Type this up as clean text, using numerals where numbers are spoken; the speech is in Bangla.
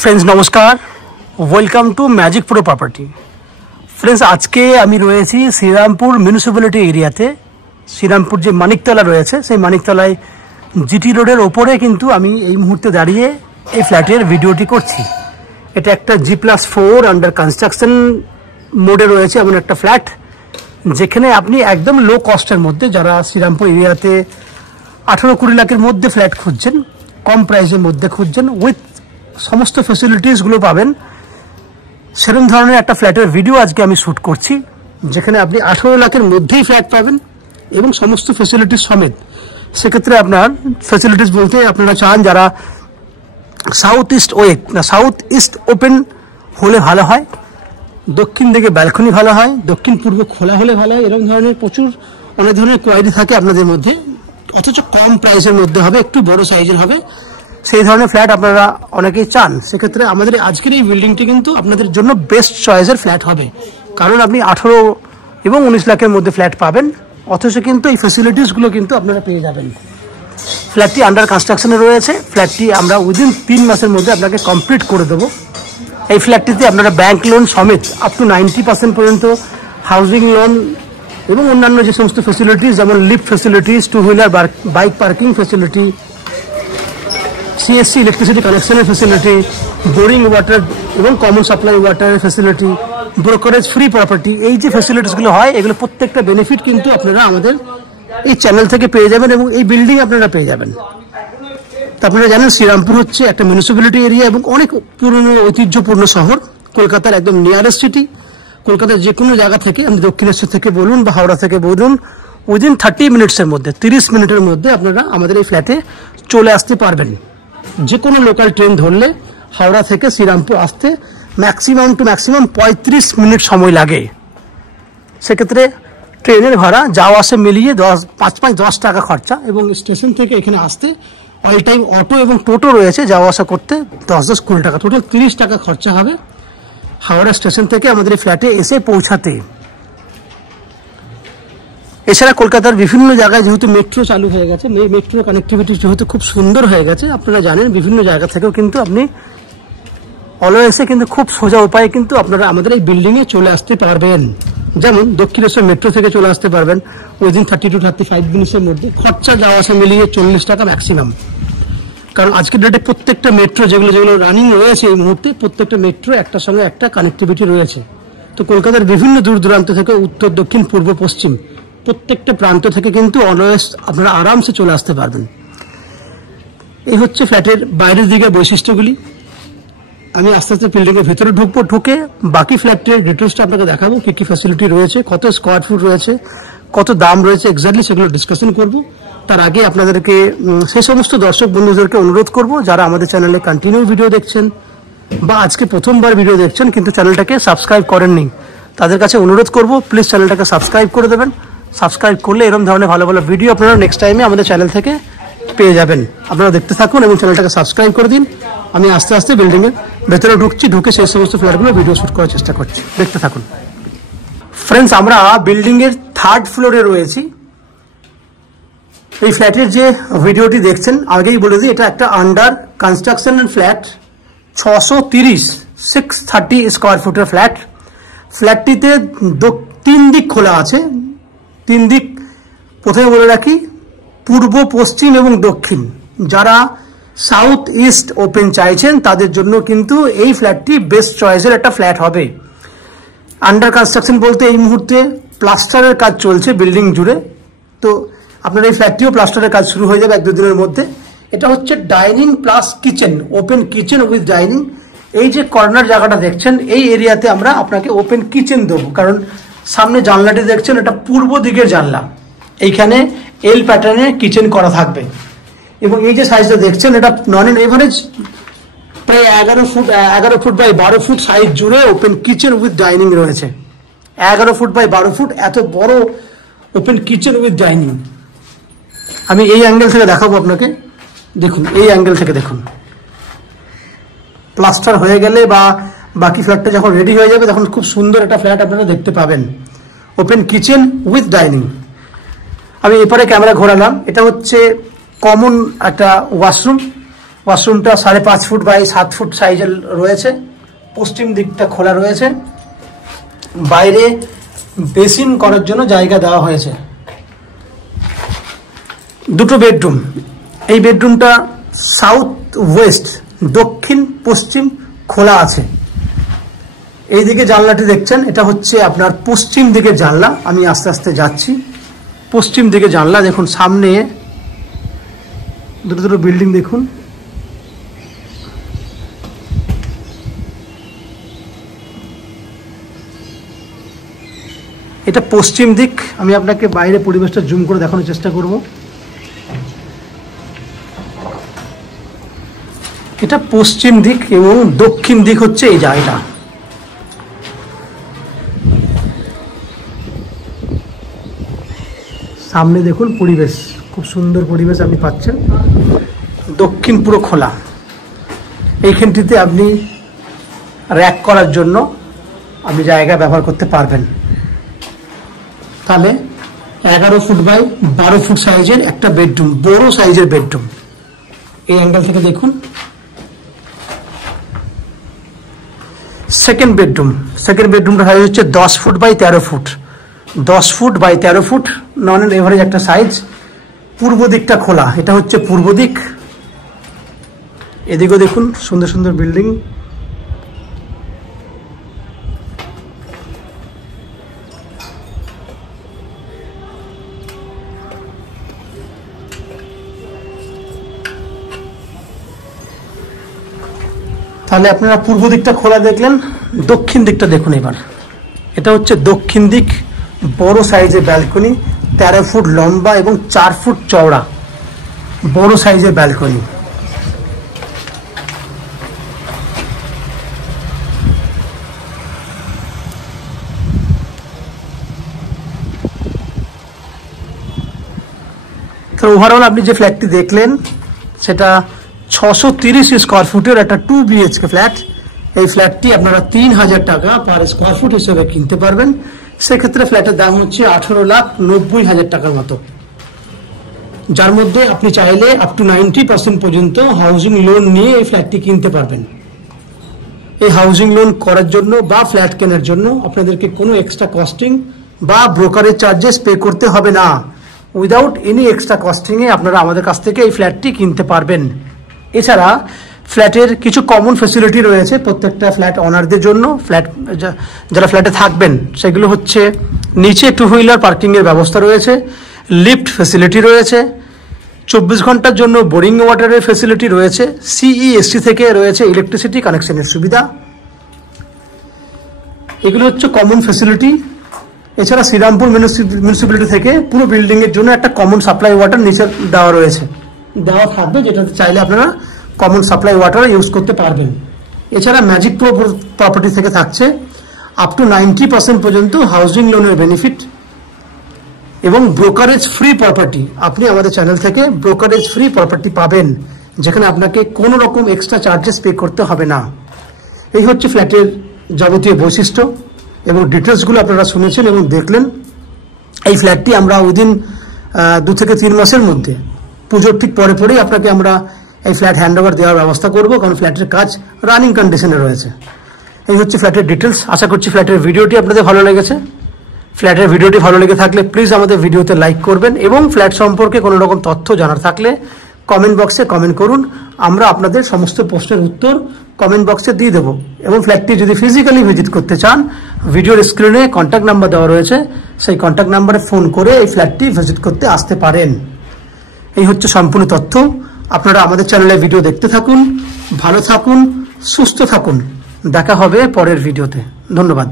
फ्रेंड्स नमस्कार welcome to magic pro property. Friends आज के आमी रयेছি श्रीरामपुर म्यूनिसिपैलिटी एरियाते श्रीरामपुर जो मानिकतला रयेছে সেই মানিকতলায় জিটি রোডের ওপরে কিন্তু আমি এই মুহূর্তে দাঁড়িয়ে এই ফ্ল্যাটের ভিডিওটি করছি। এটা একটা G+4 আন্ডার কনস্ট্রাকশন মোডে রয়েছে এমন একটা ফ্ল্যাট যেখানে আপনি একদম লো কস্টের মধ্যে যারা শ্রীরামপুর এরিয়াতে 18-20 লাখের মধ্যে ফ্ল্যাট খুঁজছেন কম প্রাইসের মধ্যে খুঁজছেন উইথ সমস্ত ফ্যাসিলিটিসগুলো পাবেন সেরকম ধরনের একটা ফ্ল্যাটের ভিডিও আজকে আমি শুট করছি যেখানে আপনি 18 লাখের মধ্যেই ফ্ল্যাট পাবেন এবং সমস্ত ফ্যাসিলিটিস সমেত। সেক্ষেত্রে আপনার ফ্যাসিলিটিস বলতে আপনারা চান যারা সাউথ ইস্ট ওপেন হলে ভালো হয়, দক্ষিণ দিকে ব্যালকনি ভালো হয়, দক্ষিণ পূর্ব খোলা হলে ভালো হয়, এরকম ধরনের অনেক ধরনের কোয়ারি থাকে আপনাদের মধ্যে, অথচ কম প্রাইসের মধ্যে হবে, একটু বড় সাইজের হবে, সেই ধরনের ফ্ল্যাট আপনারা অনেকেই চান। সেক্ষেত্রে আমাদের আজকের এই বিল্ডিংটি কিন্তু আপনাদের জন্য বেস্ট চয়েসের ফ্ল্যাট হবে, কারণ আপনি 18 এবং 19 লাখের মধ্যে ফ্ল্যাট পাবেন, অথচ কিন্তু এই ফ্যাসিলিটিসগুলো কিন্তু আপনারা পেয়ে যাবেন। ফ্ল্যাটটি আন্ডার কনস্ট্রাকশনে রয়েছে, ফ্ল্যাটটি আমরা উইদিন 3 মাসের মধ্যে আপনাকে কমপ্লিট করে দেবো। এই ফ্ল্যাটটিতে আপনারা ব্যাংক লোন সমেত আপ টু 90% পর্যন্ত হাউজিং লোন এবং অন্যান্য যে সমস্ত ফ্যাসিলিটিস যেমন lift facilities, 2 wheeler bike parking facility, CSC electricity কানেকশনের ফ্যাসিলিটি, বোরিং ওয়াটার এবং কমন সাপ্লাই ওয়াটারের ফ্যাসিলিটি, ব্রোকারেজ ফ্রি প্রপার্টি, এই যে ফ্যাসিলিটিসগুলো হয় এগুলো প্রত্যেকটা বেনিফিট কিন্তু আপনারা আমাদের এই চ্যানেল থেকে পেয়ে যাবেন এবং এই বিল্ডিং আপনারা পেয়ে যাবেন। তো আপনারা জানেন শ্রীরামপুর হচ্ছে একটা মিউনিসিপ্যালিটি এরিয়া এবং অনেক পুরনো ঐতিহ্যপূর্ণ শহর, কলকাতার একদম নিয়ারেস্ট সিটি। কলকাতার যে কোনো জায়গা থেকে আপনি দক্ষিণেশ্বর থেকে বলুন বা হাওড়া থেকে বলুন উইদিন 30 মিনিটসের মধ্যে 30 মিনিটের মধ্যে আপনারা আমাদের এই ফ্ল্যাটে চলে আসতে পারবেন। যে কোনো লোকাল ট্রেন ধরলে হাওড়া থেকে শ্রীরামপুর আসতে ম্যাক্সিমাম 35 মিনিট সময় লাগে। সেক্ষেত্রে ট্রেনের ভাড়া যাওয়া আসে মিলিয়ে 5-10 টাকা খরচা এবং স্টেশন থেকে এখানে আসতে অল টাইম অটো এবং টোটো রয়েছে, যাওয়া আসা করতে 10-20 টাকা, টোটাল 30 টাকা খরচা হবে হাওড়া স্টেশন থেকে আমাদের এই ফ্ল্যাটে এসে পৌঁছাতে। এছাড়া কলকাতার বিভিন্ন জায়গায় যেহেতু মেট্রো চালু হয়ে গেছে, মেট্রো কানেক্টিভিটি যেহেতু খুব সুন্দর হয়ে গেছে, আপনারা জানেন বিভিন্ন জায়গা থেকেও কিন্তু আপনি অলওয়েসে কিন্তু খুব সোজা উপায়ে কিন্তু আপনারা আমাদের এই বিল্ডিংয়ে চলে আসতে পারবেন। যেমন দক্ষিণেশ্বর মেট্রো থেকে চলে আসতে পারবেন উইদিন 30-35 মিনিটের মধ্যে, খরচা যাওয়া আসা মিলিয়ে 40 টাকা ম্যাক্সিমাম। কারণ আজকের ডেটে প্রত্যেকটা মেট্রো যেগুলো রানিং রয়েছে এই মুহূর্তে প্রত্যেকটা মেট্রো একটার সঙ্গে একটা কানেক্টিভিটি রয়েছে। তো কলকাতার বিভিন্ন দূর দূরান্ত থেকে উত্তর দক্ষিণ পূর্ব পশ্চিম প্রত্যেকটা প্রান্ত থেকে কিন্তু অলওয়েজ আপনারা আরামসে চলে আসতে পারবেন। এই হচ্ছে ফ্ল্যাটের বাইরের দিকে বৈশিষ্ট্যগুলি। আমি আস্তে আস্তে বিল্ডিংয়ের ভেতরে ঢুকবো, ঢুকে বাকি ফ্ল্যাটের ডিটেলসটা আপনাকে দেখাবো, কি কি ফ্যাসিলিটি রয়েছে, কত স্কোয়ার ফুট রয়েছে, কত দাম রয়েছে এক্স্যাক্টলি সেগুলো ডিসকাশন করব। তার আগে আপনাদেরকে সেই সমস্ত দর্শক বন্ধুদেরকে অনুরোধ করব যারা আমাদের চ্যানেলে কন্টিনিউ ভিডিও দেখছেন বা আজকে প্রথমবার ভিডিও দেখছেন কিন্তু চ্যানেলটাকে সাবস্ক্রাইব করেননি, তাদের কাছে অনুরোধ করব প্লিজ চ্যানেলটাকে সাবস্ক্রাইব করে দেবেন। সাবস্ক্রাইব করলে এরকম ধরনের ভালো ভালো ভিডিও আপনারা নেক্সট টাইমে আমাদের চ্যানেল থেকে পেয়ে যাবেন। আপনারা দেখতে থাকুন এবং চ্যানেলটাকে সাবস্ক্রাইব করে দিন। আমি আস্তে আস্তে বিল্ডিংয়ের ভেতরে ঢুকছি, ঢুকে সেই সমস্ত ফ্ল্যাটগুলো ভিডিও শুট করার চেষ্টা করছি, দেখতে থাকুন। ফ্রেন্ডস আমরা বিল্ডিংয়ের 3rd ফ্লোরে রয়েছি। এই ফ্ল্যাটের যে ভিডিওটি দেখছেন আগেই বলে দিই এটা একটা আন্ডার কনস্ট্রাকশন ফ্ল্যাট, 630 স্কোয়ার ফুটের ফ্ল্যাট। ফ্ল্যাটটিতে 3 দিক খোলা আছে, 3 দিক প্রথমে বলে রাখি পূর্ব পশ্চিম এবং দক্ষিণ। যারা সাউথ ইস্ট ওপেন চাইছেন তাদের জন্য কিন্তু এই ফ্ল্যাটটি বেস্ট চয়েসের একটা ফ্ল্যাট হবে। আন্ডার কনস্ট্রাকশন বলতে এই মুহূর্তে প্লাস্টারের কাজ চলছে বিল্ডিং জুড়ে, তো আপনার এই ফ্ল্যাটটিও প্লাস্টারের কাজ শুরু হয়ে যাবে 1-2 দিনের মধ্যে। এটা হচ্ছে dining plus kitchen, open kitchen with dining. এই যে কর্নার জায়গাটা দেখছেন এই এরিয়াতে আমরা আপনাকে ওপেন কিচেন দেবো, কারণ সামনে জানলাটি দেখছেন এটা পূর্ব দিকের জানলা, এইখানে এল প্যাটার্নে কিচেন করা থাকবে এবং এই যে সাইজটা দেখছেন এটা নন এন এভারেজ প্রায় 11 ফুট বাই 12 ফুট সাইজ জুড়ে ওপেন কিচেন উইথ ডাইনিং রয়েছে। 11 ফুট বাই 12 ফুট এত বড় ওপেন কিচেন উইথ ডাইনিং। আমি এই অ্যাঙ্গেল থেকে দেখাবো আপনাকে, দেখুন এই অ্যাঙ্গেল থেকে দেখুন। প্লাস্টার হয়ে গেলে বা বাকি ফ্ল্যাটটা যখন রেডি হয়ে যাবে তখন খুব সুন্দর একটা ফ্ল্যাট আপনারা দেখতে পাবেন, ওপেন কিচেন উইথ ডাইনিং। আমি এপারে ক্যামেরা ঘোরালাম, এটা হচ্ছে কমন একটা ওয়াশরুম ওয়াশরুমটা 5.5 ফুট বাই 7 ফুট সাইজের রয়েছে। পশ্চিম দিকটা খোলা রয়েছে। বাইরে বেসিন করার জন্য জায়গা দেওয়া হয়েছে। দুটো বেডরুম। এই বেডরুমটা সাউথ ওয়েস্ট, দক্ষিণ পশ্চিম খোলা আছে। এইদিকে জানলাটি দেখছেন, এটা হচ্ছে আপনার পশ্চিম দিকের জানলা। আমি আস্তে আস্তে যাচ্ছি। পশ্চিম দিকে জানলা দেখুন, সামনে দুটো দুটো বিল্ডিং দেখুন। এটা পশ্চিম দিক। আমি আপনাকে বাইরে পরিবেশটা জুম করে দেখানোর চেষ্টা করব। এটা পশ্চিম দিক এবং দক্ষিণ দিক হচ্ছে এই জায়গাটা। সামনে দেখুন পরিবেশ, খুব সুন্দর পরিবেশ আপনি পাচ্ছেন। দক্ষিণ পুরো খোলা। এইখানটিতে আপনি র্যাক করার জন্য আপনি জায়গা ব্যবহার করতে পারবেন। তাহলে 11 ফুট বাই 12 ফুট সাইজের একটা বেডরুম, বড় সাইজের বেডরুম। এই অ্যাঙ্গেল থেকে দেখুন। সেকেন্ড বেডরুমটা সাইজ হচ্ছে 10 foot by 13 foot. 10 foot by 13 foot নন অ্যান্ড এভারেজ একটা সাইজ। পূর্ব দিকটা খোলা, এটা হচ্ছে পূর্ব দিক। এদিকেও দেখুন সুন্দর সুন্দর বিল্ডিং। তাহলে আপনারা পূর্ব দিকটা খোলা দেখলেন। দক্ষিণ দিকটা দেখুন এবার। এটা হচ্ছে দক্ষিণ দিক, বড় সাইজের ব্যালকনি, 13 ফুট লম্বা এবং 4 ফুট চওড়া, বড় সাইজের ব্যালকনি। তো ওভারঅল আপনি যে ফ্ল্যাটটি দেখলেন সেটা 630 স্কোয়ার ফুটের একটা 2 BHK ফ্ল্যাট। এই ফ্ল্যাটটি আপনারা 3000 টাকা পার স্কোয়ার ফুট হিসেবে কিনতে পারবেন। সেক্ষেত্রে ফ্ল্যাটের দাম হচ্ছে 18,90,000 টাকার মতো, যার মধ্যে আপনি চাইলে আপ টু 90% পর্যন্ত হাউজিং লোন নিয়ে এই ফ্ল্যাটটি কিনতে পারবেন। এই হাউজিং লোন করার জন্য বা ফ্ল্যাট কেনার জন্য আপনাদেরকে কোনো এক্সট্রা কস্টিং বা ব্রোকারেজ চার্জেস পে করতে হবে না। উইদাউট এনি এক্সট্রা কস্টিংয়ে আপনারা আমাদের কাছ থেকে এই ফ্ল্যাটটি কিনতে পারবেন। এছাড়া ফ্ল্যাটের কিছু কমন ফ্যাসিলিটি রয়েছে প্রত্যেকটা ফ্ল্যাট ওনারদের জন্য। যারা ফ্ল্যাটে থাকবেন সেগুলো হচ্ছে নিচে 2 হুইলার পার্কিংয়ের ব্যবস্থা রয়েছে, লিফট ফ্যাসিলিটি রয়েছে, 24 ঘন্টার জন্য বোরিং ওয়াটারের ফ্যাসিলিটি রয়েছে, CESC থেকে রয়েছে ইলেকট্রিসিটি কানেকশনের সুবিধা। এগুলো হচ্ছে কমন ফ্যাসিলিটি। এছাড়া শ্রীরামপুর মিউনিসিপ্যালিটি থেকে পুরো বিল্ডিংয়ের জন্য একটা কমন সাপ্লাই ওয়াটার নিচে দেওয়া থাকবে, যেটাতে চাইলে আপনারা কমন সাপ্লাই ওয়াটার ইউজ করতে পারবেন। এছাড়া ম্যাজিক প্রো প্রপার্টি থেকে থাকছে আপ টু 90% পর্যন্ত হাউজিং লোনের বেনিফিট এবং ব্রোকারেজ ফ্রি প্রপার্টি। আপনি আমাদের চ্যানেল থেকে ব্রোকারেজ ফ্রি প্রপার্টি পাবেন, যেখানে আপনাকে কোনো রকম এক্সট্রা চার্জেস পে করতে হবে না। এই হচ্ছে ফ্ল্যাটের যাবতীয় বৈশিষ্ট্য এবং ডিটেলসগুলো আপনারা শুনেছেন এবং দেখলেন। এই ফ্ল্যাটটি আমরা উইদিন 2 থেকে 3 মাসের মধ্যে, পুজোর ঠিক পরেই আপনাকে আমরা এই ফ্ল্যাট হ্যান্ডওভার দেওয়ার ব্যবস্থা করব, কারণ ফ্ল্যাটের কাজ রানিং কন্ডিশনে রয়েছে। এই হচ্ছে ফ্ল্যাটের ডিটেলস। আশা করছি ফ্ল্যাটের ভিডিওটি আপনাদের ভালো লেগেছে। ফ্ল্যাটের ভিডিওটি ভালো লেগে থাকলে প্লিজ আমাদের ভিডিওতে লাইক করবেন এবং ফ্ল্যাট সম্পর্কে কোনো রকম তথ্য জানার থাকলে কমেন্ট বক্সে কমেন্ট করুন। আমরা আপনাদের সমস্ত প্রশ্নের উত্তর কমেন্ট বক্সে দিয়ে দেবো। এবং ফ্ল্যাটটি যদি ফিজিক্যালি ভিজিট করতে চান, ভিডিওর স্ক্রিনে কন্ট্যাক্ট নাম্বার দেওয়া রয়েছে, সেই কন্ট্যাক্ট নাম্বারে ফোন করে এই ফ্ল্যাটটি ভিজিট করতে আসতে পারেন। এই হচ্ছে সম্পূর্ণ তথ্য। আপনারা আমাদের চ্যানেলে ভিডিও দেখতে থাকুন, ভালো থাকুন, সুস্থ থাকুন। দেখা হবে পরের ভিডিওতে। ধন্যবাদ।